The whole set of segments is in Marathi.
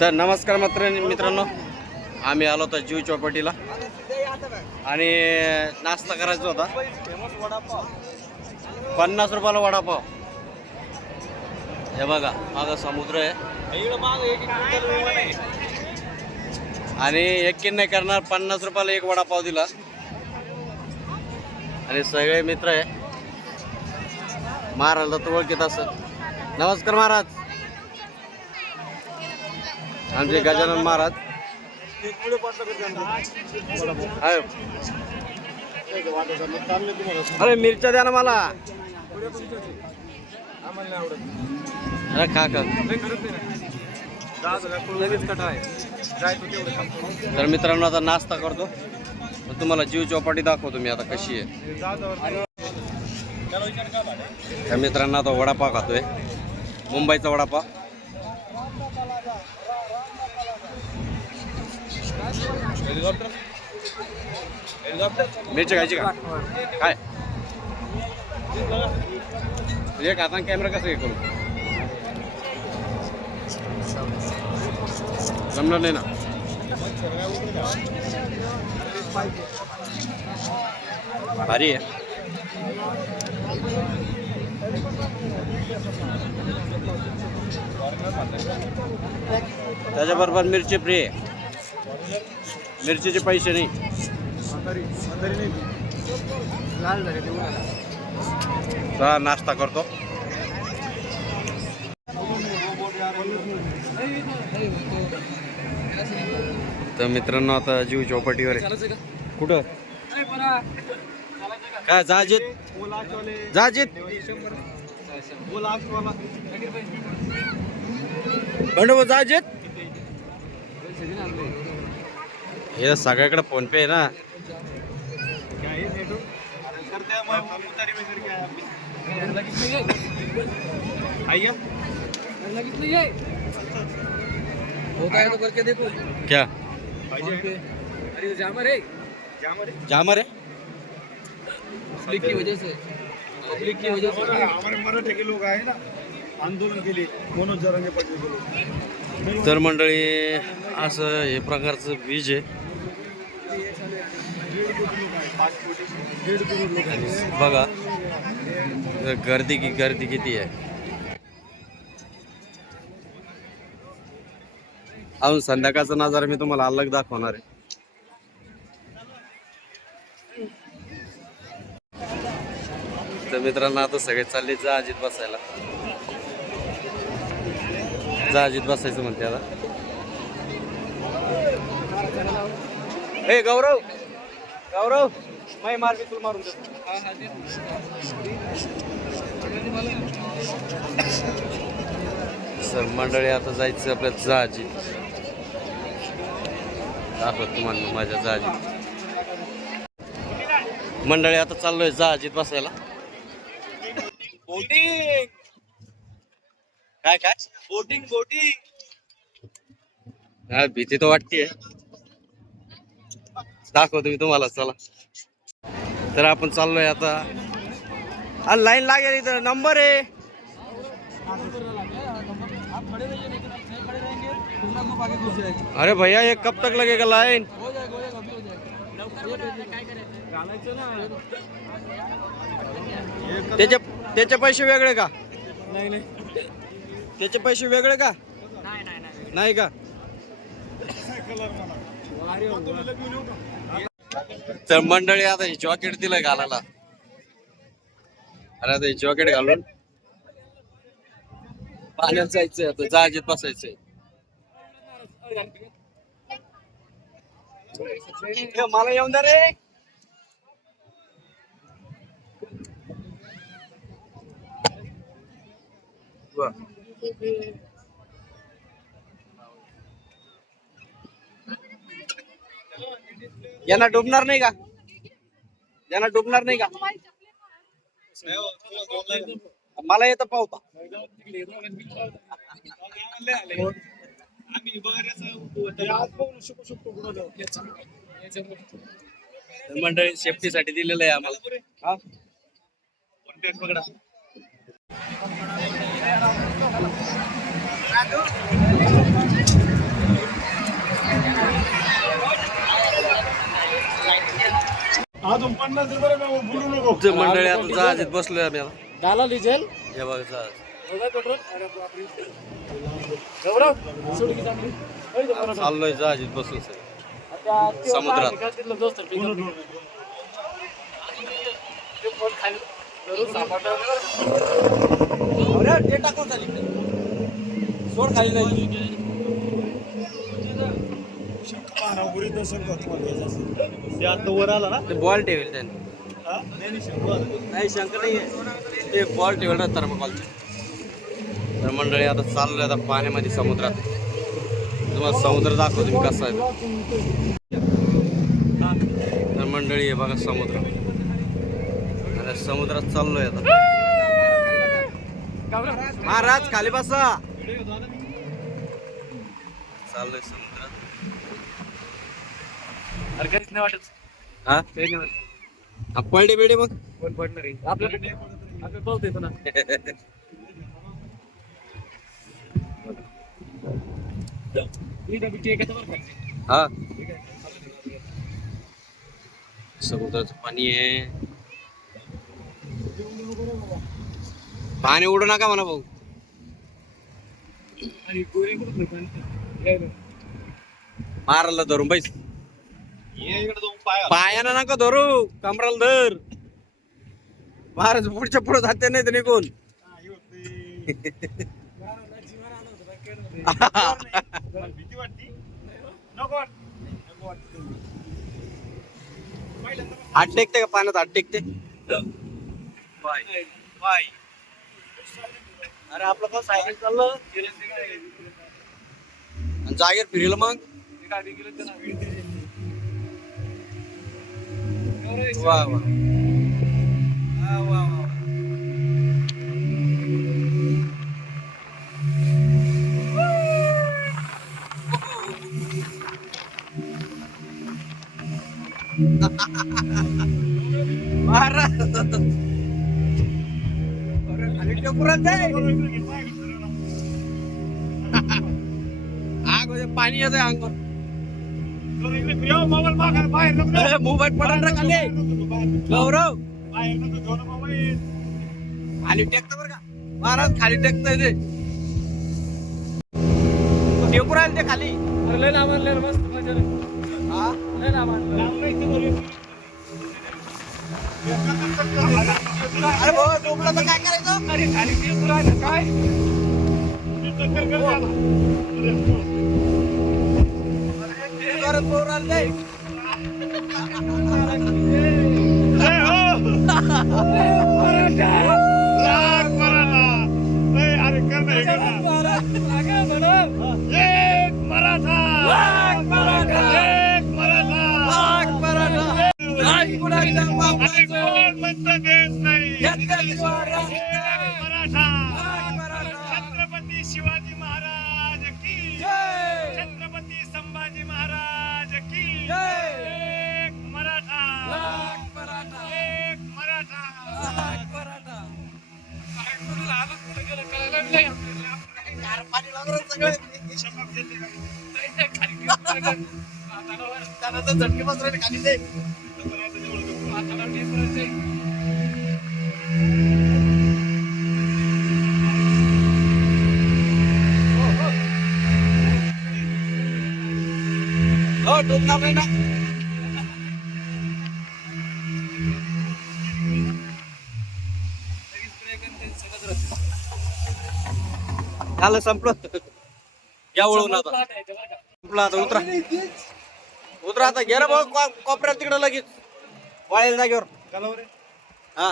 तर नमस्कार मित्रांनो, आम्ही आलो होतो जीव चौपाटीला आणि नाश्ता करायचा होता. 50 रुपयाला वडापाव. हे बघा मागं समुद्र आहे आणि एक नाही करणार. 50 रुपयाला एक वडापाव दिला आणि सगळे मित्र आहे. महाराजला तर ओळखीत असत. नमस्कार महाराज. आमचे गजानन महाराज. अरे मिरच्या द्या ना मला. अरे खा खा. तर मित्रांनो आता नाश्ता करतो. तुम्हाला जीव चौपाटी दाखवतो मी आता कशी आहे. त्या मित्रांनो आता वडापाव खातोय. मुंबईचा वडापाव. मिरची खायची का काय? एक आता कॅमेरा कसं हे करू जमणार नाही ना. भारी आहे. त्याच्याबरोबर मिरची फ्री आहे. मिरचीचे पैसे नाही. चला नाश्ता करतो. तर मित्रांनो आता जीव चौपाटीवर आहे. कुठं काय जाजीत बंडो जाजीत. हे सगळ्याकडे फोन पे आहे ना. क्या जामर है पब्लिक की वजह से हमारे मराठी के लोग आए ना आंदोलन के लिए मनोज जरांगे पाटील के लोग. तर मंडळी असं हे प्रकारचं बीज आहे बघा. गर्दी किती आहे. अजून संध्याकाळचा नजारा मी तुम्हाला अलग दाखवणार आहे. तर मित्रांनो आता सगळे चालले जहाजीत बसायला. जहाजीत बसायचं म्हणते आता. ए गौरव मैं मार के तुला मारून देतो. सर मंडळी आता जायचं आपल्या जहाजीत. दाखवत तुम्हाला माझ्या जहाजीत. मंडळी आता चाललोय जहाजीत बसायला. बोटिंग काय बोटिंग काय भीती तर वाटतेय. दाखवतो मी तुम्हाला. चला तर आपण चाललोय आता. लाईन लागेल इथं. नंबर आहे. अरे भैया ये कब तक लगेगा लाइन? त्याचे पैसे वेगळे का? नाही त्याचे पैसे वेगळे का? नाही का? तर मंडळी आता ही जॉकेट दिलंय घालायला. अरे आता ही जॉकेट घालून पाण्यात जायचंय. आता जहाजीत बसायचंय. मला येऊन द्या रे. यांना डुबणार नाही का? यांना डुबणार नाही का? मला येतं पावता. मंडळी सेफ्टीसाठी दिलेलं आहे आम्हाला. हा अजून 50 रुपये बोलू नको. ते मंडळी आता जहाजीत बसलोय आम्ही आता. डाला डिझेल हे बघा जहाज. पेट्रोल. अरे बापरे. गौरव सोड की चांगली. चाललोय जहाजीत बसून सर समुद्रात समुद्रात. ते टाकून झाली सोड खाली नाही. नागपुरी दर्शन करतो मला यायचं असेल. ते आता वर आला ना. ते बॉल ठेवेल त्याने. हा? नाही शंभर. नाही शंकर नाही ते बॉल ठेवेल ना थर्मोकॉलचे. तर मंडळी आता चाललोय आता पाण्यामध्ये समुद्रात. तुम्हाला समुद्र दाखवतो मी कसा आहे. तर मंडळी आहे बघा समुद्र. आणि समुद्रात चाललोय आता. महाराज खाली बसा. चाललोय समुद्रात. अरे काहीच नाही वाटत. हा पडले बेडे मग. कोण पडणार आहे आपल्याला पावते पण हा समुद्राचं पाणी आहे. पाणी उडू नका म्हणा भाऊ. मारायला धरून बैस. पायानं नका धरू कमराला धर. महाराज पुढच्या पुढे जाते नाही तर निघून. भीती वाटते. नको वाटते. हात टेकते का पाण्यात हात टेकते. अरे आपलं पण सायकल चाललं आणि जागेवर फिरलं मग. वा वा वा वा. पाणी येत आहे अंगावर. मोबाईल पडून खाली. गौरव खाली टेकत बरं का महाराज. खाली टेकतय ते टेकू राहिले ते खाली. लय लांब मस्त मजा हा लय लांब. अरे भाऊ झोपला तर काय करायचं. अरे खाली टेकू राहिलं काय. परत पोर आले. छत्रपती शिवाजी महाराज की छत्रपती संभाजी महाराज की एक मराठा एक मराठा. झटके बसरायला खाली ते. हो टोकला नाही ना. झालं संपलं. या वळून आता संपलं आता. उतरा उतरा आता. घे रे भाऊ कोपऱ्यात तिकडं लगेच वाळेल जागेवर. हा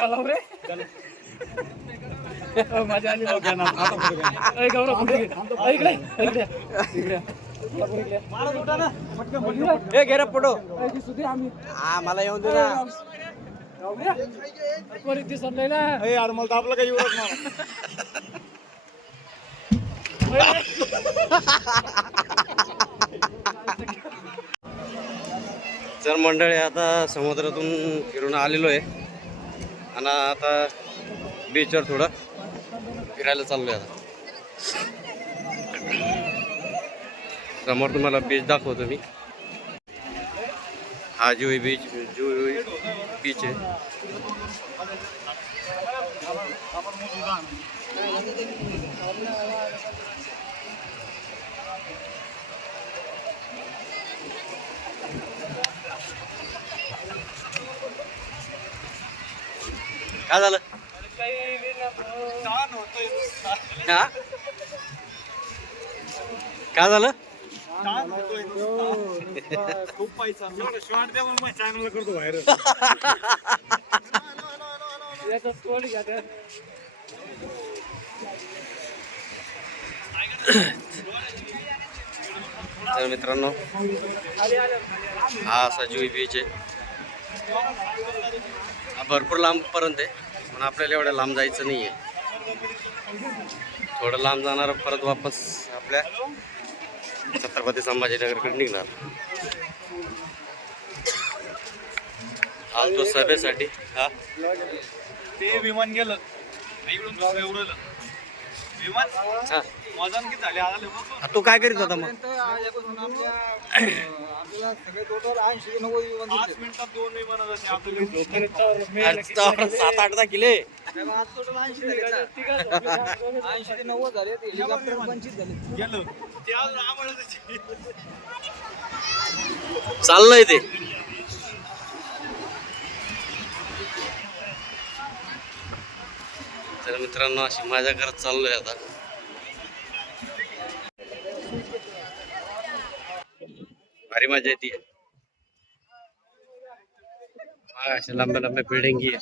मजा आली. गौरव इकडे इकडे इकडे. हे घे रे फोटो. आम्ही हा मला येऊन दे ना. कोणी दिसत नाही ना. यार मला तर आपलं काही उरत नाही. तर मंडळी आता समुद्रातून फिरून आलेलो आहे आणि आता बीचवर थोडं फिरायला चाललोय आता. समोर तुम्हाला बीच दाखवतो मी. हा जुई बीच आहे. काय झालं? हा काय झालं? खूप पैसा शॉर्ट द्या म्हणून चॅनल करतो बाहेर. तर मित्रांनो हा असा जुई बीच आहे. हा भरपूर लांब पर्यंत आहे पण आपल्याला एवढ्या लांब जायचं नाही आहे. थोडं लांब जाणार परत वापस आपल्या छत्रपती संभाजीनगरकडे निघणार. आलतो सभेसाठी. हा ते विमान गेलं इकडून दुसरं उडलं विमान. हा वजन किती झाले आले तू काय करीत होता मग? आपल्याला सगळे टोटल 80 ते 90 विमान 5 मिनिटात 2 विमान जाते आपल्याला. 7-8 किले. आज टोटल 80 झाले. 80 ते 90 झाले. हेलिकॉप्टर 25 झाले. गेलं ते आज आम्हाला चाललंय ते. तर मित्रांनो अशी मजा करत चाललोय आता. भारी मजा येते. अशा लांब्या लांब्या बिल्डिंग आहे.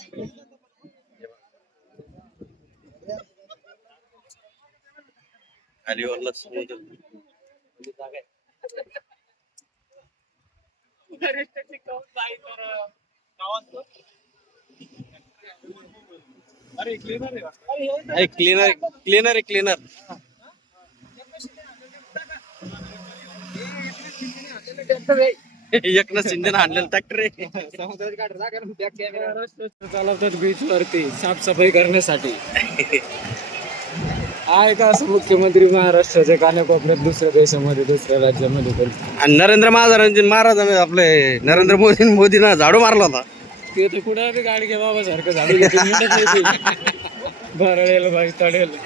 खाली वरला समुद्र. अरे क्लिनर आहे. क्लीनर. एकनाथ शिंदेने आणलेलं ट्रॅक्टर आहे. समुद्राची काठ टाका ना, बॅक कॅमेरा. चालवतात बीच वरती साफसफाई करण्यासाठी. आहे का असं मुख्यमंत्री महाराष्ट्राच्या कानाकोपऱ्यात दुसऱ्या देशामध्ये दुसऱ्या राज्यामध्ये पण? आणि नरेंद्र महाराज आपले नरेंद्र मोदी ना झाडू मारला होता. ते तर कुठे बी गाडी घ्या बाबा सारखं झाडू भरळेल बाई तडेल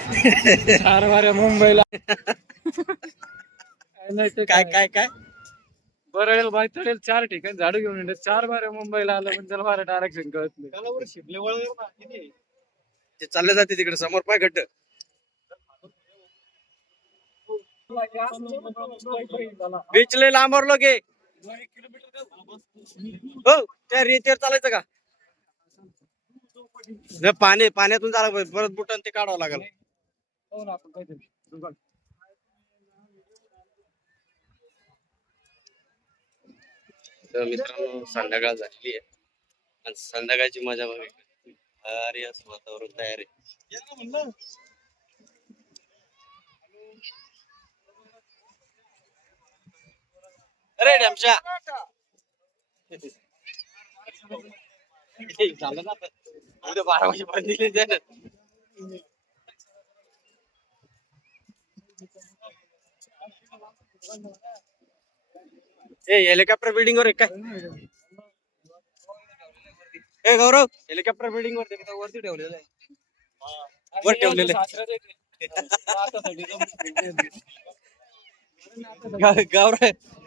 4 वाऱ्या मुंबईला. नाही ते काय भरळेल बाई तडेल 4 ठिकाणी झाडू घेऊन येतात. 4 वाऱ्या मुंबईला आलं पण त्याला वाऱ्या आरक्षण कळत नाही. त्याला शिपले वळवर ना किती ते चालले जाते तिकडे समोर पाय घट्ट. बीच लय लांबवर लोक आहे. हो त्या रेतीवर चालायचं का? पाण्यातून चाला परत बुटान ते काढावं लागेल. तर मित्रांनो संध्याकाळ झालेली आहे आणि संध्याकाळची मजा बघा. अरे असं वातावरण तयार आहे. अरे डॅमशा झालं ना आता. उद्या 12 वाजेपर्यंत दिले द्या ना. हेलिकॉप्टर बिल्डिंग वर काय? गौरव हेलिकॉप्टर बिल्डिंग वर वरती ठेवलेलं आहे. वर ठेवलेलं आहे.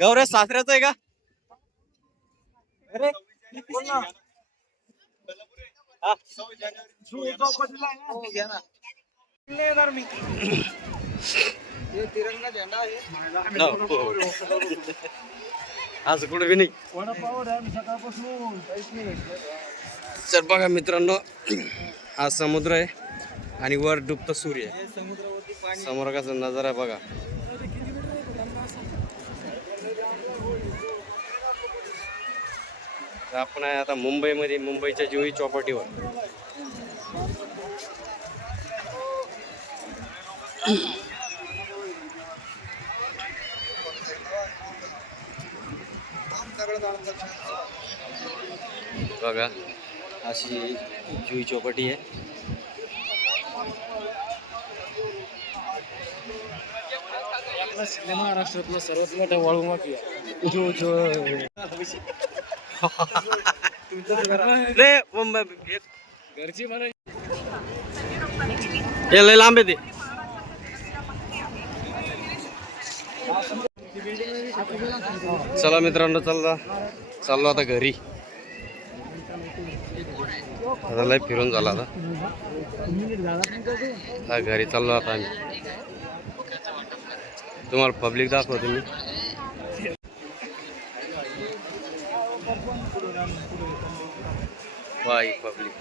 गौरव सासऱ्याचं आहे का? अरे बोल ना. हा. हो, घ्या ना. येणार मी. हे तिरंगा झेंडा आहे. आज कुठे बी नाही. तर बघा मित्रांनो हा समुद्र आहे आणि वर डुबतं सूर्य आहे. समुद्रावरती पाणी. समोर कसा नजारा आहे बघा. तर आपण आहे आता मुंबईमध्ये, मुंबईच्या जुई चौपाटीवर. बघा अशी जुई चौपाटी आहे. महाराष्ट्रातला सर्वात मोठा वाळू माफिया रे मुंबई घरची मला हे लय लांब आहे ते. चला मित्रांनो चाललो आता घरी. आता लय फिरून झाला आता घरी चाललो आता आम्ही. तुम्हाला पब्लिक दाखवतो मी. वाई पब्लिक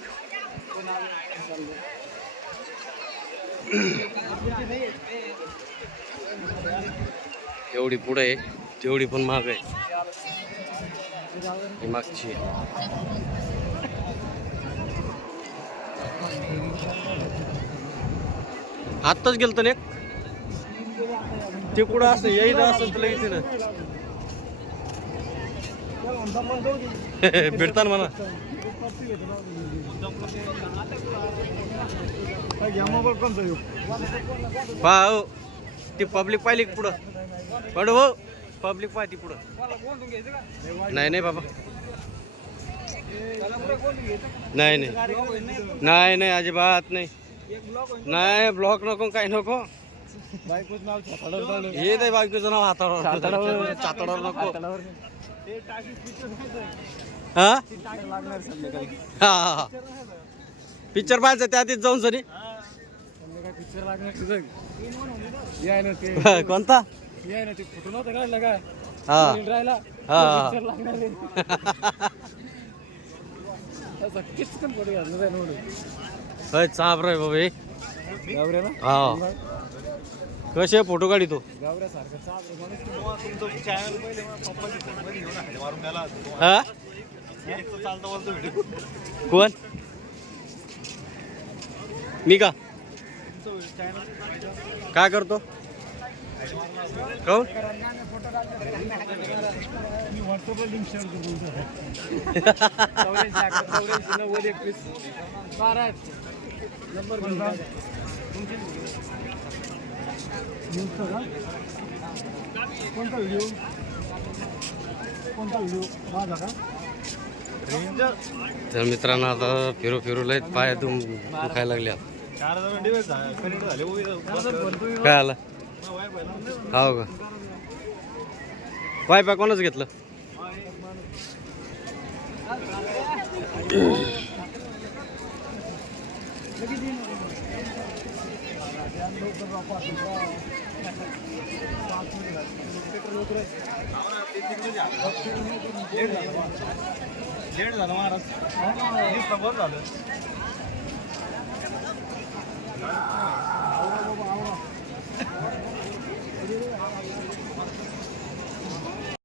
एवढी पुढे आहे तेवढी पण माग आहे. ही मागची आहे. आत्ताच गेलतो ना ते कुठं असं येईल असं तुला इथे ना भेटताना म्हणा. पहा हो ती पब्लिक पाहिली पुढं पण हो पब्लिक पाहिली पुढं. नाही नाही बाबा नाही नाही नाही नाही अजिबात नाही. नाही ब्लॉक नको काही नको. हे नाही बायकोचं नाव हातावर नको. हा हा पिक्चर पाहायचं त्या आधीच जाऊन सरी. पिक्चर लागणार तुझं याय ना ते कोणता याय ना ते फोटो नव्हता काढला का हा राहिला हा पिक्चर लागणार आहे. असा किचकन फोटो घातला जाय नव्हतं होय चाप रे बाबा हे. गावऱ्या ना हा कसे फोटो काढी तो गावऱ्यासारखं चाप रे माणूस. हा कोण मी का काय करतो कोण कोणता व्हिडिओ माझा का? तर मित्रांनो आता फिरू फिरू लय पाय दुखायला लागले. काय आला हो का वायफाय कोणाच घेतलं. लेट झालं महाराज झालं.